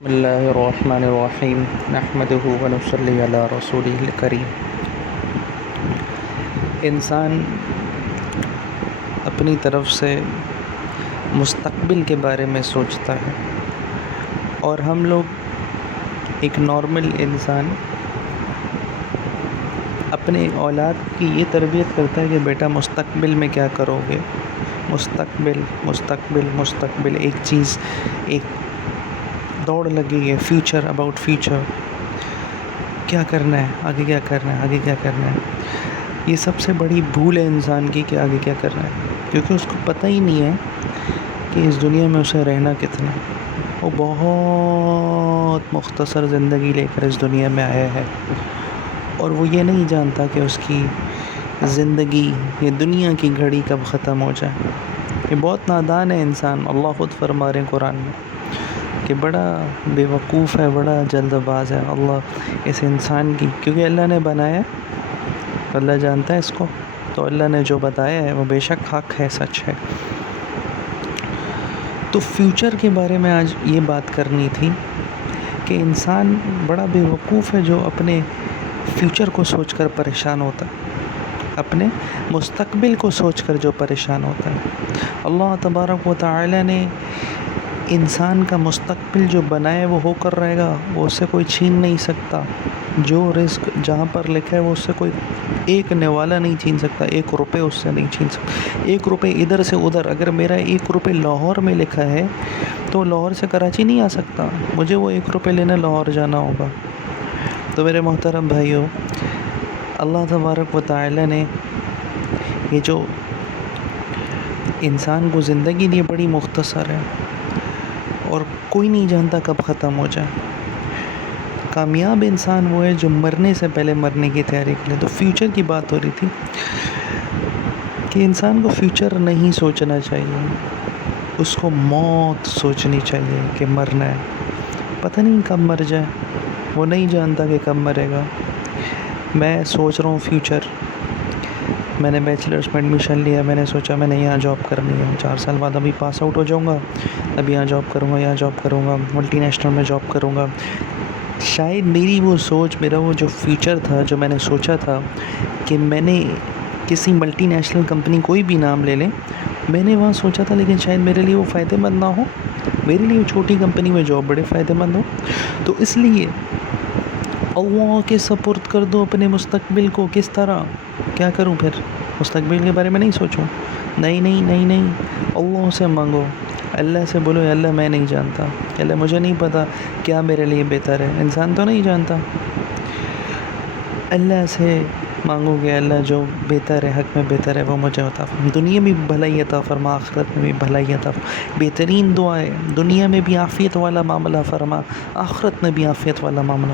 بسم اللہ الرحمن الرحیم نحمدہ ونصلی علی رسولہ الکریم۔ انسان اپنی طرف سے مستقبل کے بارے میں سوچتا ہے، اور ہم لوگ ایک نارمل انسان اپنے اولاد کی یہ تربیت کرتا ہے کہ بیٹا مستقبل میں کیا کرو گے، مستقبل مستقبل مستقبل، ایک چیز، ایک دوڑ لگی ہے، فیوچر، اباؤٹ فیوچر، کیا کرنا ہے آگے، کیا کرنا ہے آگے، کیا کرنا ہے۔ یہ سب سے بڑی بھول ہے انسان کی کہ آگے کیا کرنا ہے، کیونکہ اس کو پتہ ہی نہیں ہے کہ اس دنیا میں اسے رہنا کتنا۔ وہ بہت مختصر زندگی لے کر اس دنیا میں آیا ہے، اور وہ یہ نہیں جانتا کہ اس کی زندگی، یہ دنیا کی گھڑی کب ختم ہو جائے۔ یہ بہت نادان ہے انسان۔ اللہ خود فرما رہے ہیں قرآن میں کہ بڑا بے وقوف ہے، بڑا جلد باز ہے اللہ اس انسان کی، کیونکہ اللہ نے بنایا، اللہ جانتا ہے اس کو، تو اللہ نے جو بتایا ہے وہ بے شک حق ہے، سچ ہے۔ تو فیوچر کے بارے میں آج یہ بات کرنی تھی کہ انسان بڑا بے وقوف ہے جو اپنے فیوچر کو سوچ کر پریشان ہوتا ہے، اپنے مستقبل کو سوچ کر جو پریشان ہوتا ہے۔ اللہ تبارک و تعالی نے انسان کا مستقبل جو بنائے وہ ہو کر رہے گا، وہ اس سے کوئی چھین نہیں سکتا۔ جو رزق جہاں پر لکھا ہے وہ اس سے کوئی ایک نوالا نہیں چھین سکتا، 1 روپے اس سے نہیں چھین سکتا۔ 1 روپے ادھر سے ادھر، اگر میرا 1 روپے لاہور میں لکھا ہے تو لاہور سے کراچی نہیں آ سکتا، مجھے وہ 1 روپے لینے لاہور جانا ہوگا۔ تو میرے محترم بھائیوں، اللہ تبارک و تعالی نے یہ جو انسان کو زندگی دی بڑی مختصر ہے، اور کوئی نہیں جانتا کب ختم ہو جائے۔ کامیاب انسان وہ ہے جو مرنے سے پہلے مرنے کی تیاری کرے۔ تو فیوچر کی بات ہو رہی تھی کہ انسان کو فیوچر نہیں سوچنا چاہیے، اس کو موت سوچنی چاہیے کہ مرنا ہے، پتہ نہیں کب مر جائے، وہ نہیں جانتا کہ کب مرے گا۔ میں سوچ رہا ہوں فیوچر، میں نے بیچلرس میں ایڈمیشن لیا، میں نے سوچا میں نے یہاں جاب کرنی ہے، 4 سال بعد ابھی پاس آؤٹ ہو جاؤں گا، اب یہاں جاب کروں گا، یہاں جاب کروں گا، ملٹی نیشنل میں جاب کروں گا۔ شاید میری وہ سوچ، میرا وہ جو فیوچر تھا، جو میں نے سوچا تھا کہ میں نے کسی ملٹی نیشنل کمپنی، کوئی بھی نام لے لیں، میں نے وہاں سوچا تھا، لیکن شاید میرے لیے وہ فائدہ مند نہ ہو، میرے لیے وہ چھوٹی کمپنی میں جاب بڑے فائدہ مند ہو۔ تو اس لیے اللہ کے سپرد کر دو اپنے مستقبل کو۔ کس طرح؟ کیا کروں پھر؟ مستقبل کے بارے میں نہیں سوچوں؟ نہیں نہیں نہیں نہیں، اللہ سے مانگو، اللہ سے بولو یا اللہ میں نہیں جانتا، اللہ مجھے نہیں پتا کیا میرے لیے بہتر ہے، انسان تو نہیں جانتا۔ اللہ سے مانگو گے اللہ جو بہتر ہے، حق میں بہتر ہے، وہ مجھے عطا فرما، دنیا میں بھی بھلائی عطا فرما، آخرت میں بھی بھلائی عطا فرما۔ بہترین دعا ہے، دنیا میں بھی عافیت والا معاملہ فرما، آخرت میں بھی عافیت والا معاملہ۔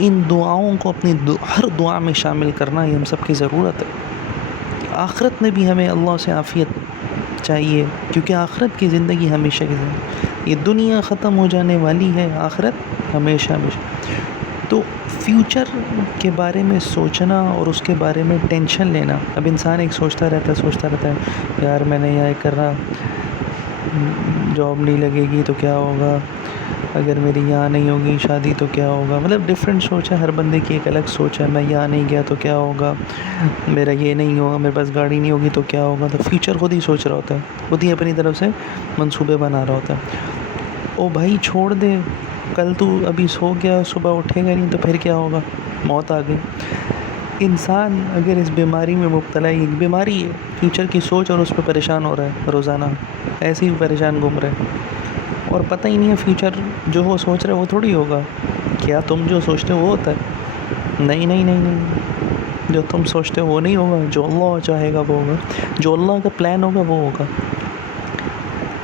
ان دعاؤں کو اپنی ہر دعا میں شامل کرنا، یہ ہم سب کی ضرورت ہے۔ آخرت میں بھی ہمیں اللہ سے عافیت چاہیے، کیونکہ آخرت کی زندگی ہمیشہ کی زندگی، یہ دنیا ختم ہو جانے والی ہے، آخرت ہمیشہ ہمیشہ۔ تو فیوچر کے بارے میں سوچنا اور اس کے بارے میں ٹینشن لینا، اب انسان ایک سوچتا رہتا ہے یار میں نے یہاں کر رہا، جاب نہیں لگے گی تو کیا ہوگا، اگر میری یہاں نہیں ہوگی شادی تو کیا ہوگا، مطلب ڈفرینٹ سوچ ہے، ہر بندے کی ایک الگ سوچ ہے۔ میں یہاں نہیں گیا تو کیا ہوگا، میرا یہ نہیں ہوگا، میرے پاس گاڑی نہیں ہوگی تو کیا ہوگا۔ تو فیوچر خود ہی سوچ رہا ہوتا ہے، خود ہی اپنی طرف سے منصوبے بنا رہا ہوتا ہے۔ او بھائی چھوڑ دے، کل تو ابھی سو گیا، صبح اٹھے گا نہیں تو پھر کیا ہوگا، موت آ گئی۔ انسان اگر اس بیماری میں مبتلا ہے، ایک بیماری ہے فیوچر کی سوچ، اور اس پہ پریشان ہو رہا ہے روزانہ، ایسے ہی پریشان گھوم رہے ہیں، اور پتہ ہی نہیں ہے فیوچر جو وہ سوچ رہے وہ تھوڑی ہوگا۔ کیا تم جو سوچتے ہو وہ ہوتا ہے؟ نہیں نہیں نہیں نہیں، جو تم سوچتے ہو وہ نہیں ہوگا، جو اللہ چاہے گا وہ ہوگا، جو اللہ کا پلان ہوگا وہ ہوگا۔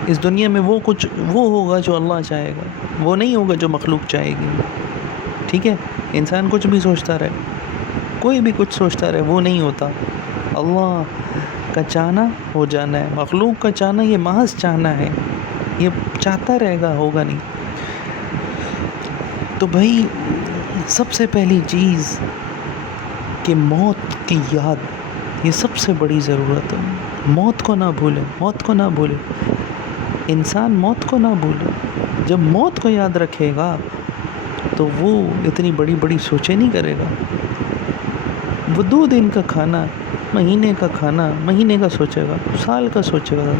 اس دنیا میں وہ کچھ وہ ہوگا جو اللہ چاہے گا، وہ نہیں ہوگا جو مخلوق چاہے گی، ٹھیک ہے؟ انسان کچھ بھی سوچتا رہے، کوئی بھی کچھ سوچتا رہے، وہ نہیں ہوتا۔ اللہ کا چاہنا ہو جانا ہے، مخلوق کا چاہنا یہ محض چاہنا ہے، یہ چاہتا رہے گا، ہوگا نہیں۔ تو بھائی سب سے پہلی چیز کہ موت کی یاد، یہ سب سے بڑی ضرورت ہے۔ موت کو نہ بھولے، موت کو نہ بھولے، انسان موت کو نہ بھولے۔ جب موت کو یاد رکھے گا تو وہ اتنی بڑی بڑی سوچیں نہیں کرے گا. وہ 2 دن کا کھانا، مہینے کا کھانا، مہینے کا سوچے گا، سال کا سوچے گا،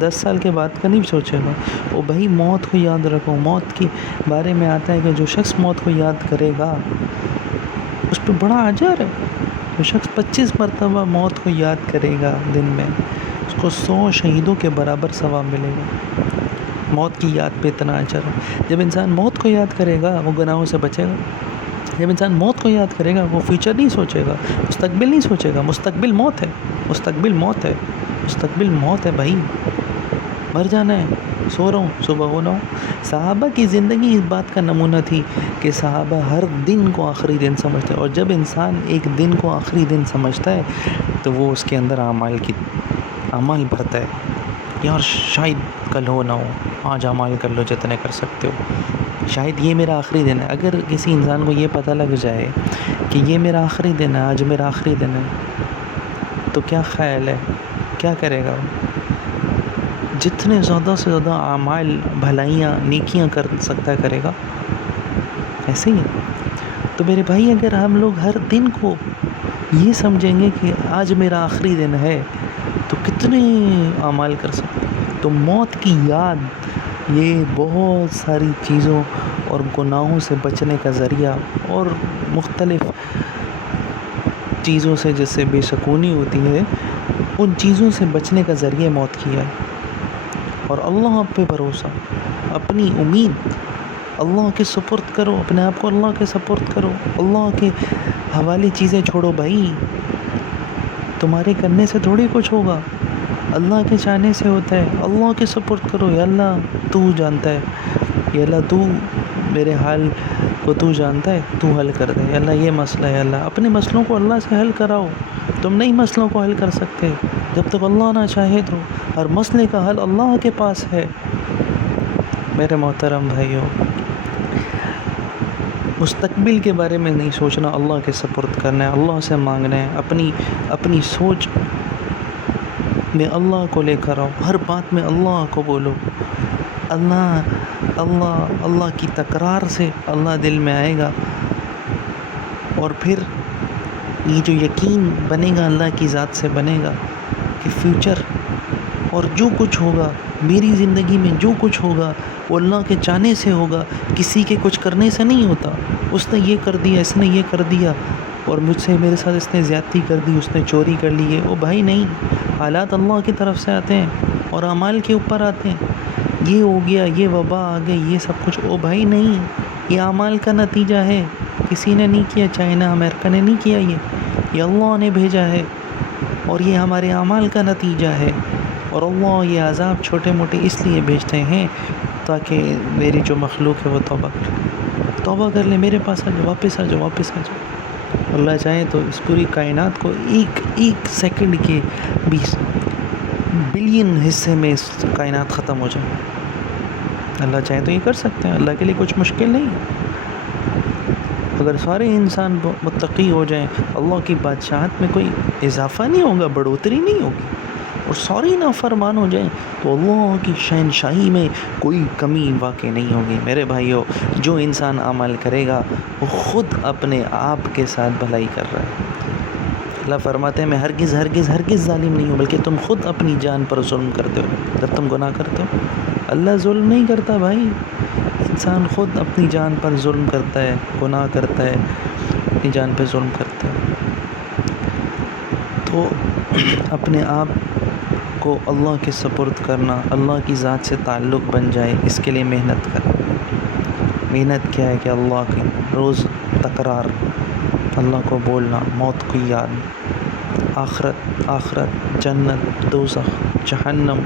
10 سال کے بعد کا نہیں سوچے گا. وہ بھائی موت کو یاد رکھو. موت کے بارے میں آتا ہے کہ جو شخص موت کو یاد کرے گا اس پہ بڑا اجر ہے. جو شخص 25 مرتبہ موت کو یاد کرے گا دن میں، اس کو 100 شہیدوں کے برابر ثواب ملے گا. موت کی یاد پہ اتنا اجر ہے. جب انسان موت کو یاد کرے گا وہ گناہوں سے بچے گا. جب انسان موت کو یاد کرے گا وہ فیوچر نہیں سوچے گا، مستقبل نہیں سوچے گا. مستقبل موت ہے، مستقبل موت ہے، مستقبل موت ہے بھائی. مر جانا ہے، سو رہا ہوں صبح ہونا ہوں. صحابہ کی زندگی اس بات کا نمونہ تھی کہ صحابہ ہر دن کو آخری دن سمجھتے ہیں. اور جب انسان ایک دن کو آخری دن سمجھتا ہے تو وہ اس کے اندر اعمال بھرتا ہے. یار شاید کل ہو نہ ہو، آج اعمال کر لو جتنے کر سکتے ہو، شاید یہ میرا آخری دن ہے. اگر کسی انسان کو یہ پتہ لگ جائے کہ یہ میرا آخری دن ہے، آج میرا آخری دن ہے، تو کیا خیال ہے کیا کرے گا؟ جتنے زیادہ سے زیادہ اعمال، بھلائیاں، نیکیاں کر سکتا کرے گا. ایسے ہی ہے. تو میرے بھائی اگر ہم لوگ ہر دن کو یہ سمجھیں گے کہ آج میرا آخری دن ہے تو کتنے اعمال کر سکتے. تو موت کی یاد یہ بہت ساری چیزوں اور گناہوں سے بچنے کا ذریعہ، اور مختلف چیزوں سے جس سے بے سکونی ہوتی ہے ان چیزوں سے بچنے کا ذریعہ موت کی ہے. اور اللہ پہ بھروسہ، اپنی امید اللہ کے سپرد کرو، اپنے آپ کو اللہ کے سپرد کرو، اللہ کے حوالے چیزیں چھوڑو. بھائی تمہارے کرنے سے تھوڑی کچھ ہوگا، اللہ کے چاہنے سے ہوتا ہے. اللہ کے سپرد کرو. یا اللہ تو جانتا ہے، یا اللہ تو میرے حال کو تو جانتا ہے، تو حل کر دے. یا اللہ یہ مسئلہ ہے، اللہ اپنے مسئلوں کو اللہ سے حل کراؤ. تم نہیں مسئلوں کو حل کر سکتے جب تک اللہ نہ چاہے. تو ہر مسئلے کا حل اللہ کے پاس ہے. میرے محترم بھائیوں، مستقبل کے بارے میں نہیں سوچنا، اللہ کے سپرد کرنا ہے، اللہ سے مانگنا ہے. اپنی سوچ میں اللہ کو لے کر آؤ. ہر بات میں اللہ کو بولو. اللہ کی تکرار سے اللہ دل میں آئے گا، اور پھر یہ جو یقین بنے گا اللہ کی ذات سے بنے گا کہ فیوچر اور جو کچھ ہوگا میری زندگی میں، جو کچھ ہوگا وہ اللہ کے چاہنے سے ہوگا، کسی کے کچھ کرنے سے نہیں ہوتا. اس نے یہ کر دیا، اس نے یہ کر دیا، اور میرے ساتھ اس نے زیادتی کر دی، اس نے چوری کر لی ہے. وہ بھائی نہیں، حالات اللہ کی طرف سے آتے ہیں اور اعمال کے اوپر آتے ہیں. یہ ہو گیا، یہ وبا آ گئی، یہ سب کچھ. او بھائی نہیں، یہ اعمال کا نتیجہ ہے. کسی نے نہیں کیا، چائنا امریکہ نے نہیں کیا، یہ اللہ نے بھیجا ہے، اور یہ ہمارے اعمال کا نتیجہ ہے. اور اللہ یہ عذاب چھوٹے موٹے اس لیے بھیجتے ہیں تاکہ میری جو مخلوق ہے وہ توبہ کر لے، میرے پاس آ جائے، واپس آ جائے. اللہ چاہے تو اس پوری کائنات کو ایک سیکنڈ کے 20 بلین حصے میں اس کائنات ختم ہو جائے. اللہ چاہے تو یہ کر سکتے ہیں، اللہ کے لیے کچھ مشکل نہیں. اگر سارے انسان متقی ہو جائیں، اللہ کی بادشاہت میں کوئی اضافہ نہیں ہوگا، بڑھوتری نہیں ہوگی، اور سارے نافرمان ہو جائیں تو اللہ کی شہنشاہی میں کوئی کمی واقع نہیں ہوگی. میرے بھائیو، جو انسان عمل کرے گا وہ خود اپنے آپ کے ساتھ بھلائی کر رہا ہے. اللہ فرماتے ہیں میں ہرگز ظالم نہیں ہوں، بلکہ تم خود اپنی جان پر ظلم کرتے ہو جب تم گناہ کرتے ہو. اللہ ظلم نہیں کرتا بھائی، انسان خود اپنی جان پر ظلم کرتا ہے، گناہ کرتا ہے، اپنی جان پہ ظلم کرتا ہے. تو اپنے آپ کو اللہ کے سپرد کرنا، اللہ کی ذات سے تعلق بن جائے، اس کے لیے محنت کرنا. محنت کیا ہے کہ اللہ کے روز تکرار، اللہ کو بولنا، موت کی یاد، آخرت، جنت، دوزخ، جہنم،